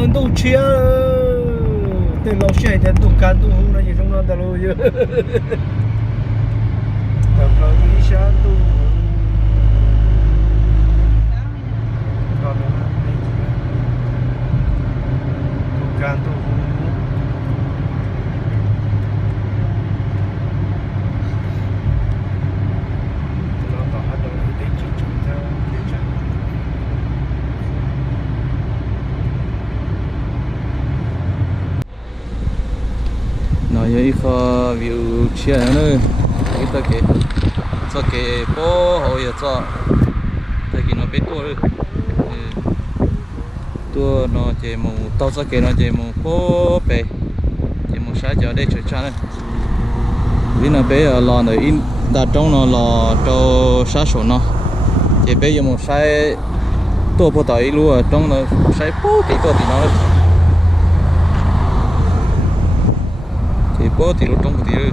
ăn đồ chia từ lâu xe đến đồ cá đồ hú nó gì trong nó ta lâu chứ tập lâu đi xa đồ còn nữa đồ cá đồ hú vậy khó view chia nữa cái ta cái cho cái bố hồi giờ cho tại cái nó biết tua nó chỉ một tao cho cái nó chỉ một bố bể chỉ một sáng giờ để chơi chơi này vì nó bé ở lò này in đặt trong nó lò cho sát số nó chỉ bé giờ một sáng tua bố tới luôn ở trong nó sáng bố thì tua thì nó bố thì nó trong cái gì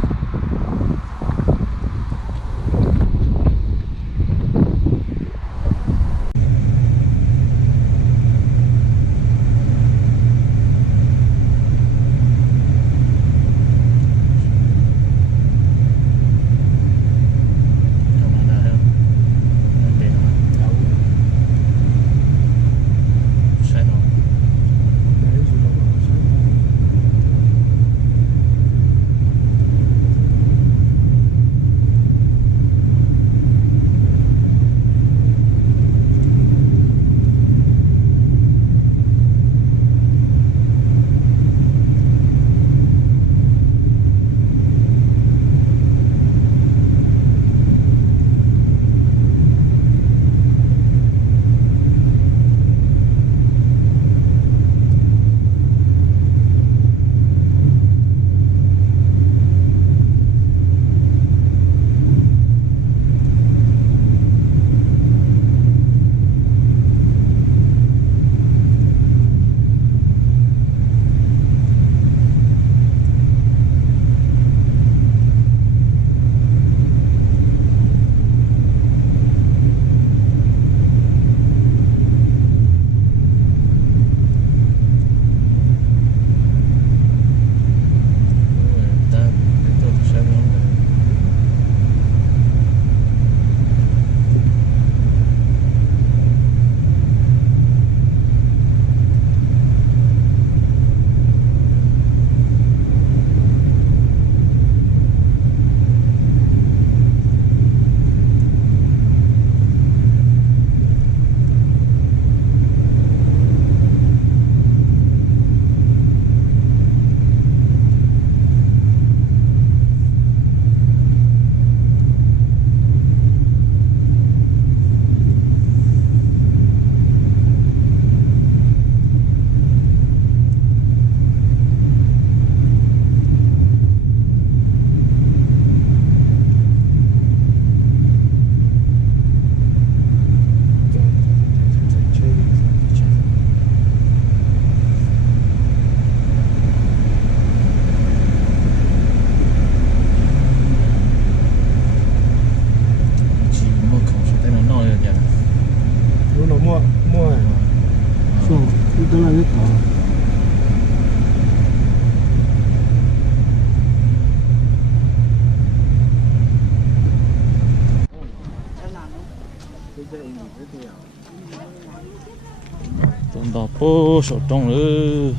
tụi đó bố sổ trong nữa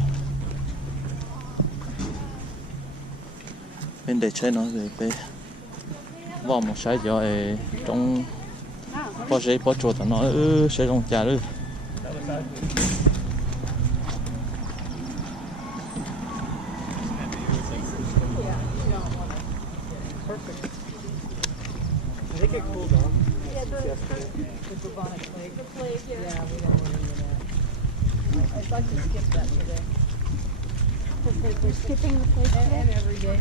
bên để chơi nó rồi bé vào một sai giờ trong bao giấy bao chỗ nó sẽ trong nhà nữa I'd like to skip that today. We're skipping the place and every day.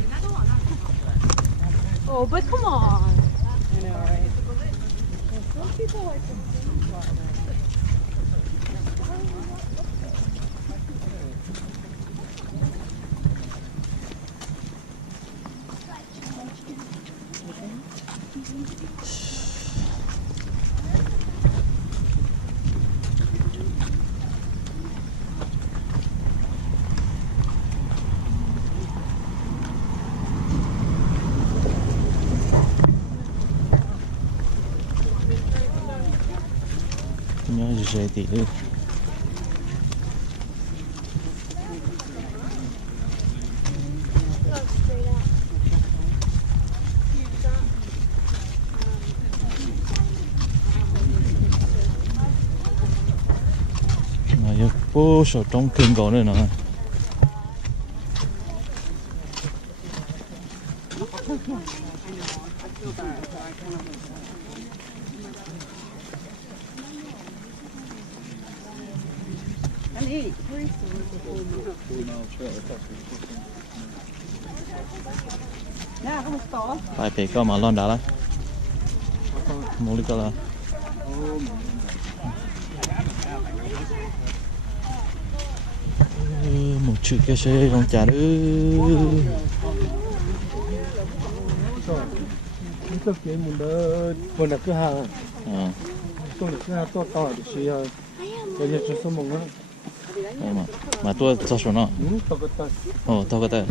Oh, but come on. I know, right? Some people like to sing like that. dễ tí nữa mà bố sổ trong kinh có nữa nè phải phải có mà lon đá đấy mua đi coi là một chữ cái xe không trả nữa Cái kia mình đỡ vừa là cái hàng à tôi là cái hàng to to để xí bây giờ cho số mông á mà tôi cho số nó to cái tay to cái tay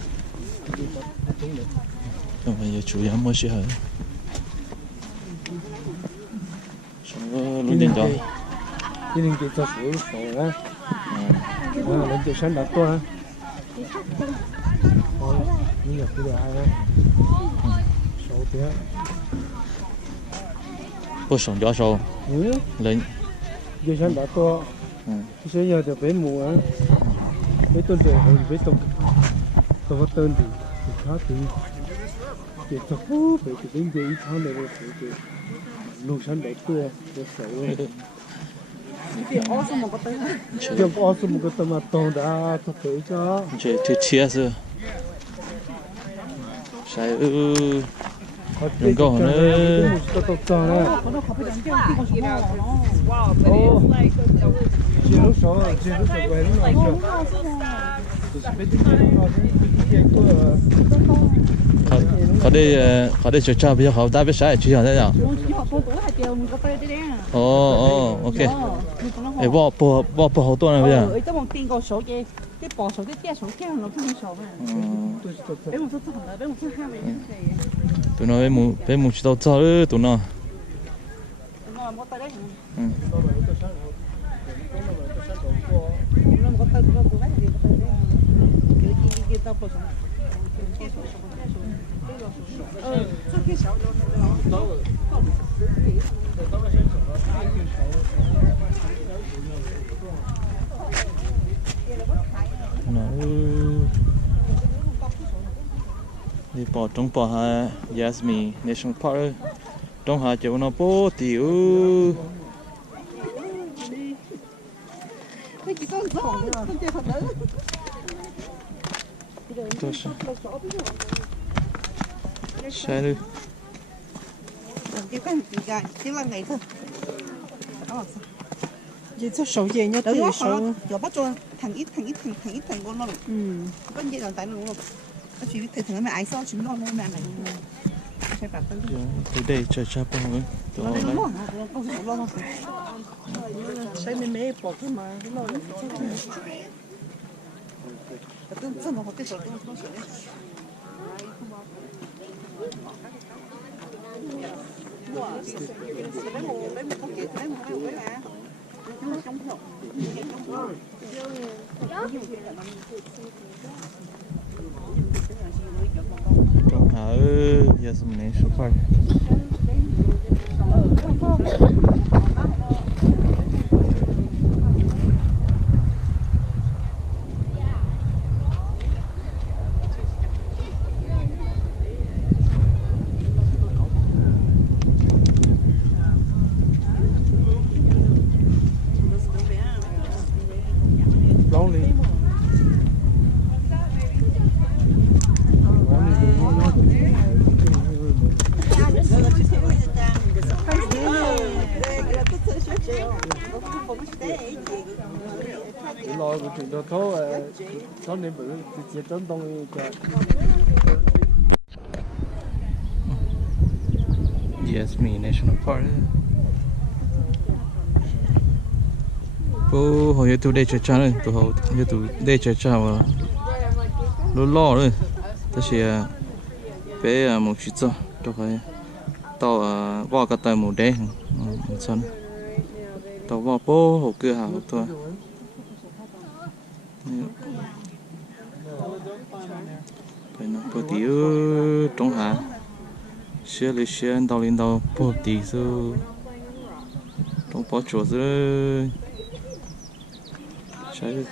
bây giờ chủ yếu mua xe hả số luôn đến đó cái linh kiện cho số số á lên từ sáng đã to á như là cái đồ hay á số kia bố sống gió số lên giờ sáng đã to cái số giờ thì phải mùa á với tuần thì với tuần tuần tên thì khá thì chỉ cho phú phải cái đến gì tháng này rồi thì luôn sáng đã to để số Chưa có số một cái tấm tôn đã thực tế cho chế thứ chia rồi sai đừng có nữa cái tóc tròn này chỉ lúc số chỉ lúc số quay lúc nào có đây chơi bây giờ họ đã biết sai chỉ là thế nào ok ấy bỏ hậu tuần này bây giờ tụi nó bé một chút tao tụi nó đi bỏ trong bỏ ha Yasmin National Park trong hà chỗ nó bố tiểu sai đi chỉ là ngày thôi chỉ cho số gì nhá tự số giờ bắt cho thằng ít con nó con gì là tại nó chỉ biết thằng mẹ ai sao chúng nó mẹ này phải bắt từ đây chơi chắp bao nhiêu nó nó sai mẹ bỏ cái mà nó tôi真係學啲水都多水。哇！俾冇嗰幾睇冇喺度啊！你中學，trong hà Yasmin National Park Lò của chúng tôi thấu nên bự chỉ tấn đông cho Yasmin National Park bố hồi tôi đây chơi cha rồi tôi hồi tôi đây chơi cha mà nó lo rồi tôi sẽ bé một chút cho tôi phải tao qua cái tay một đế một chân tàu vào bố hồ cửa hào thôi phải nó bố tí trong hạ xe lấy xe tàu lên tàu bố tí số trong bó chỗ rồi sai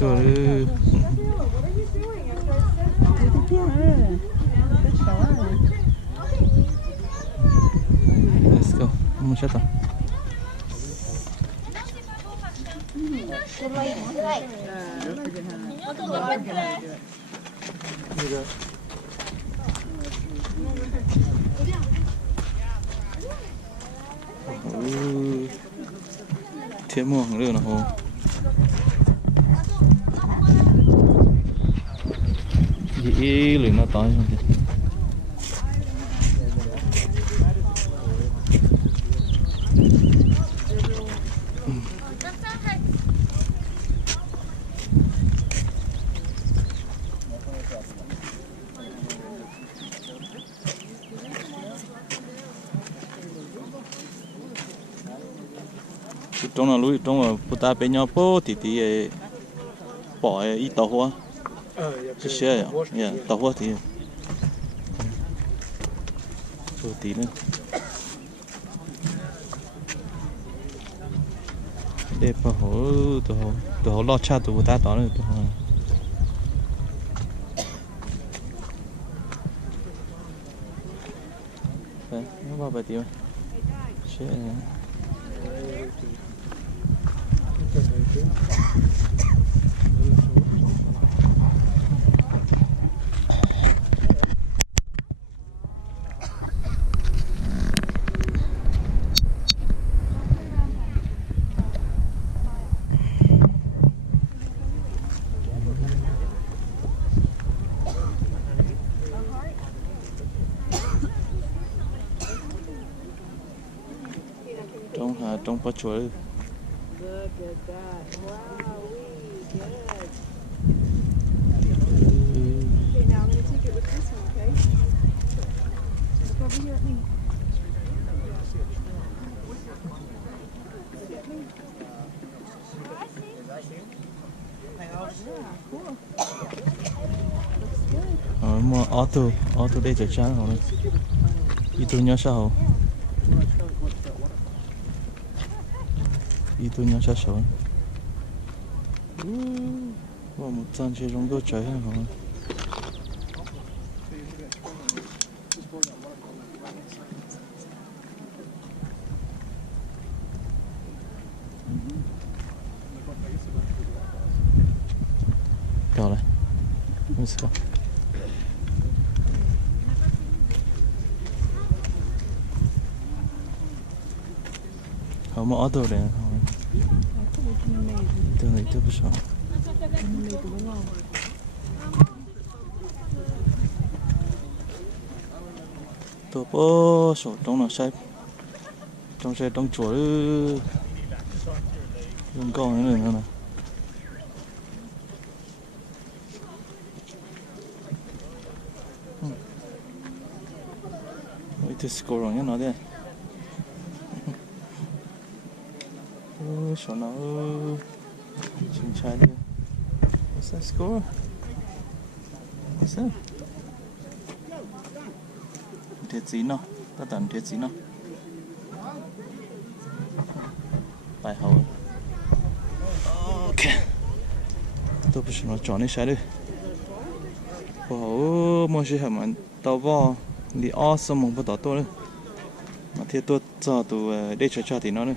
tôi let's go không chết rồi thiết mua hàng lửa nó hồ gì lửa nó to hơn trong là lúi trong là phụ ta bên nhau po thì bỏ ít tàu hoa cái xe à tàu hoa thì phụ tí nữa để bảo hộ tụi họ lo cha tụi phụ ta đó nữa tụi họ đấy nó vào bài tiếng xe trong bó chuối Look at that. Wow, good. Okay, now I'm going to take it with this one, okay? Look over here at me. Look at me. Yeah, cool. Looks good. mua auto để cho cha họ đi tu nhớ sao đi tu nhớ sao wow một trăm chiếc rong đôi trái hả rồi này let's go không có auto đấy tôi nghĩ tôi biết sao tôi bố sổ trong là sai trong xe trong chuột đừng con nữa nữa nè tôi score rồi nhá nó đây số nó chỉnh trái đi what's that score what's that thiệt gì nó ta tận thiệt gì nó bài hậu ok tôi phải nó chọn đi sai đi bảo mua gì hả mà tao vào đi awesome một bữa tôi nữa mà thiệt tôi cho tụi để cho thì nó nữa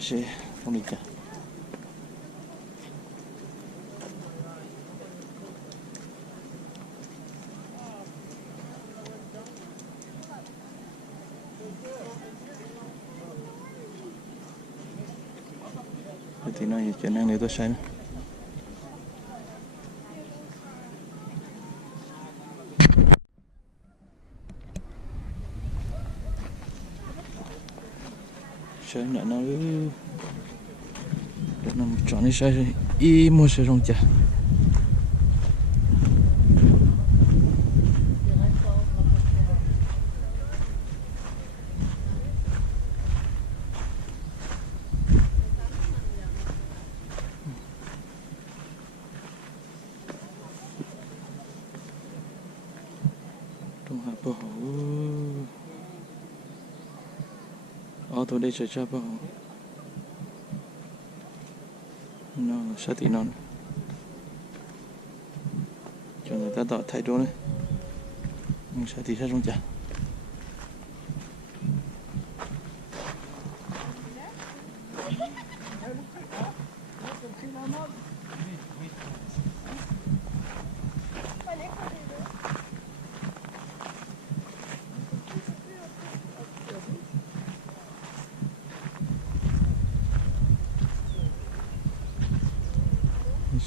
sai không đi cả thì nó chuyện năng này tôi sai chơi nè nó nó chọn đi chơi y mua sử dụng chả trong hạt bò ở tôi đây chơi cha bò nó sao thì nó cho người ta tạo thay đổi này nhưng sao thì sao không chả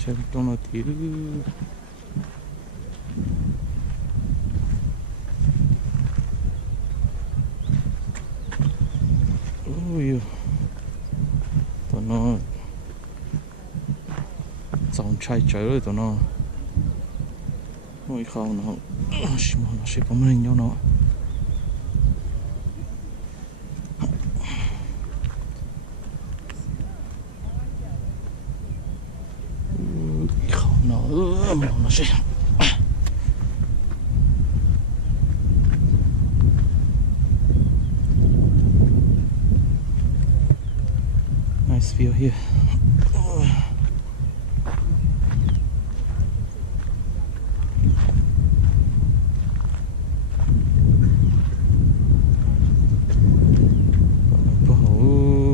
xem trong nó thiếu ôi tụi nó dòng chai chở rồi tụi nó mỗi khâu nó sẽ có mình nhau nó nó sẽ nice view here.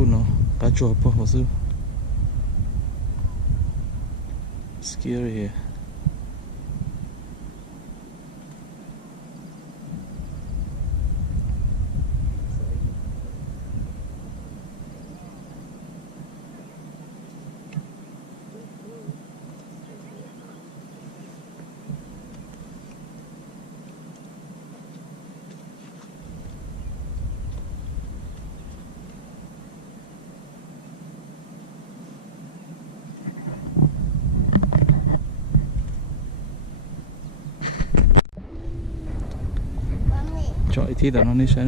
Nó đã chụp bao hồ sơ scary here. Chọi thì đó nó sẽ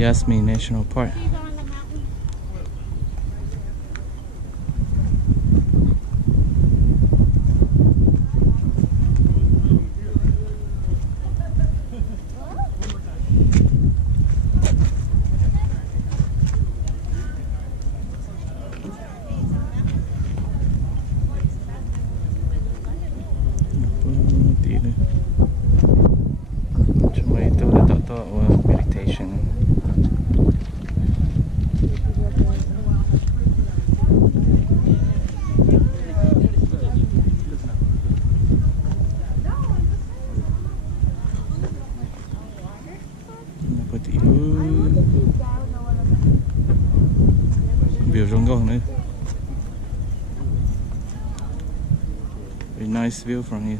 Yasmin National Park. Meditation. View rong gong nữa. Very nice view from here.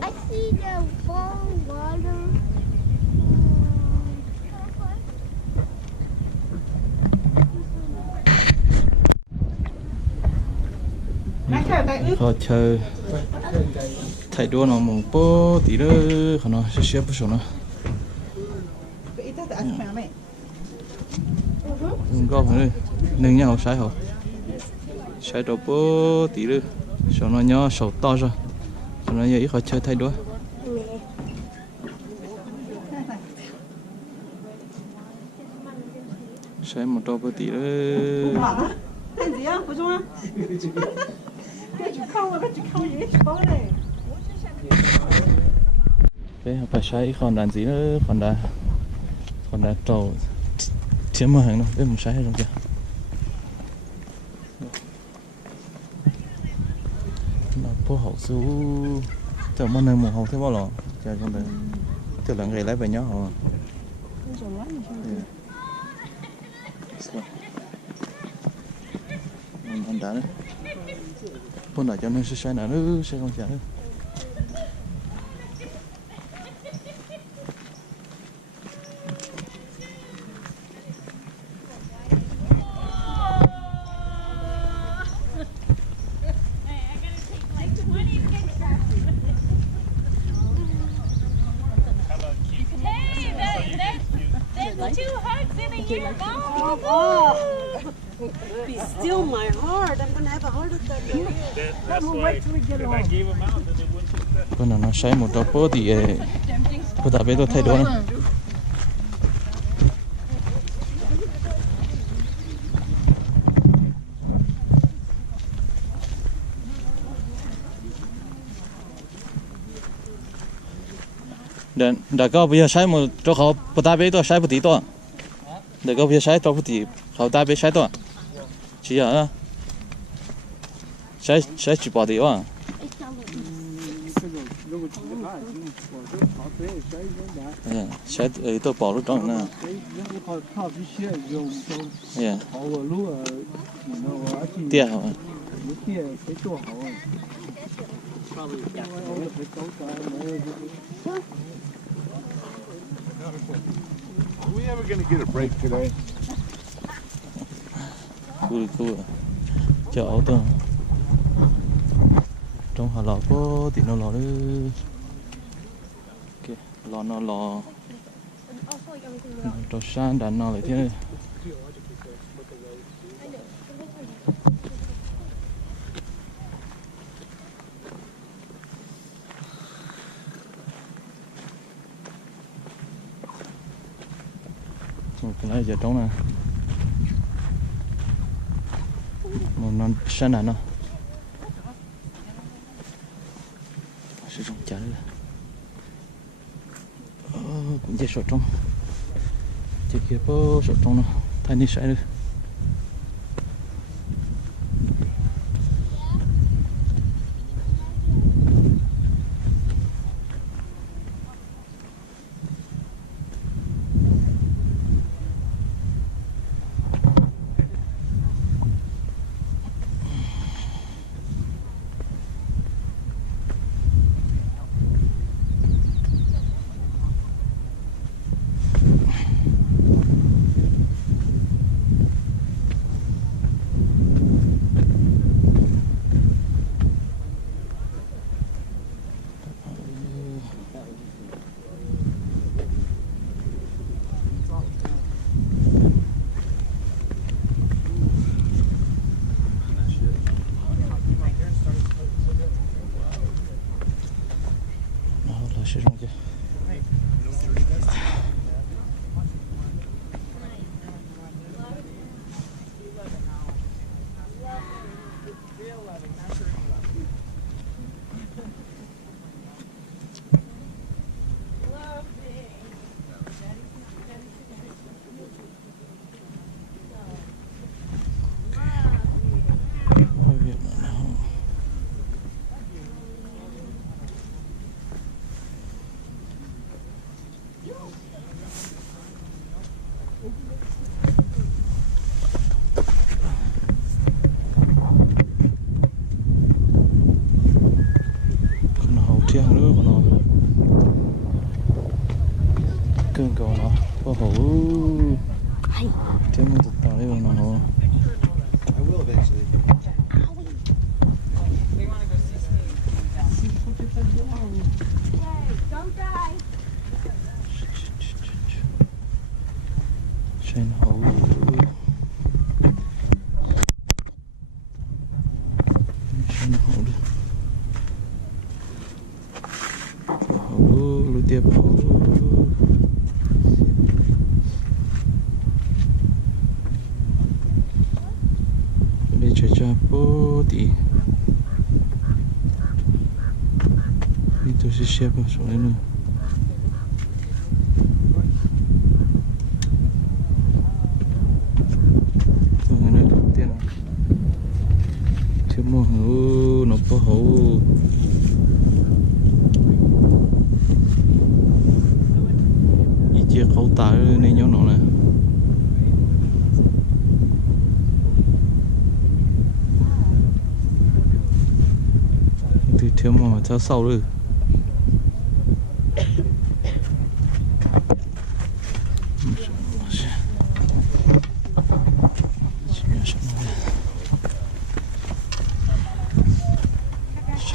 I see the ball water. Họ chơi thầy đua nó mong bố tí đó nó sẽ xếp số nó gom nữa nâng nhau sai hậu sai đầu bố tí đó số nó nhỏ số to rồi số nó vậy họ chơi thầy đua sai một đầu bố tí đó Ăn gì á? Bố chung á? Cái chú không gì chú bố này. cái phải sai còn đàn gì nữa còn đã trâu chiếm mà hàng nó với một sai rồi kìa nó phố hậu số từ mà nơi một hậu thế bao lọ chờ con đấy từ là ngày lấy về nhớ họ rồi lắm rồi. Mình đã đấy. Hôm nào cho nó sẽ nào nữa sẽ không trả nữa. Be still my heart. I'm gonna have a heart attack. Con nào nó sai một đôi bố thì cô ta biết tôi thay đổi này. Đã có bây giờ sai một chỗ họ cô ta biết tôi sai một tí thôi. Đã có bây giờ sai tôi một tí họ ta biết sai tôi. Chỉ là sai chỉ bỏ tí thôi. Sai tôi bỏ lúc trong nè. Tiếc hả? Are we ever going to get a break today? Cool. Chờ áo tơ. Trong hà lò có tí nó lò nữa. Ok, lò nó lò. Cho sang đàn nó lại thế này. Cái này giờ trong này một non sơn này nó sử dụng chả nữa cũng dễ sổ trong chỉ kia bố sổ trong nó thay đi sai được sử dụng chưa cơn cầu nó có hổ thêm một tàu đấy mà nó trên hổ trên hổ đi hổ lưu tiếp hổ bố tí đi tôi sẽ xếp vào xuống đây nữa tôi nghe nơi đầu tiên thiếu mô hữu nó có hữu ý chia khẩu tả nên nhớ nó nè thì thiếu mà theo sau rồi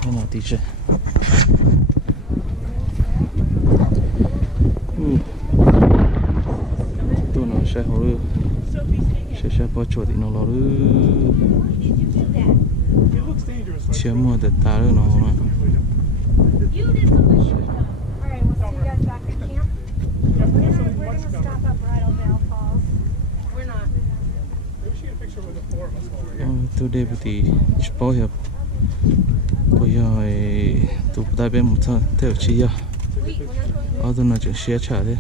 sao nào tí chứ tôi nó sẽ hổ được sẽ bỏ chuột thì nó lo được chia mua được ta được nó nè You did some of the All right, we'll see you guys back at camp. We're gonna stop at Bridal Veil Falls. We're not. tôi đây thì bỏ hiệp bây giờ tôi đại bên một thằng theo chi à ở tôi nói chuyện xe trả đấy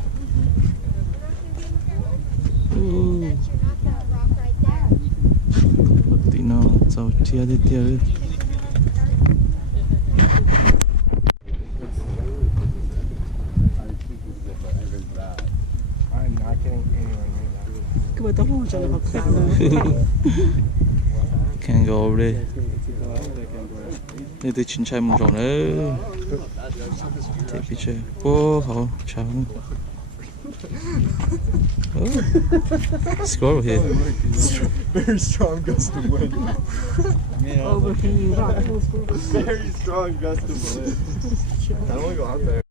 tí nào cháu chia đi tiêu đi I'm not getting anyone right now. Cái bữa tối không trời học khách nữa. can't go over there đây tôi chín chai một rồi nữa thì bị chơi ô hổ chào score here Very strong gust of wind. Over here. Very strong gust of wind. I don't want to go out there.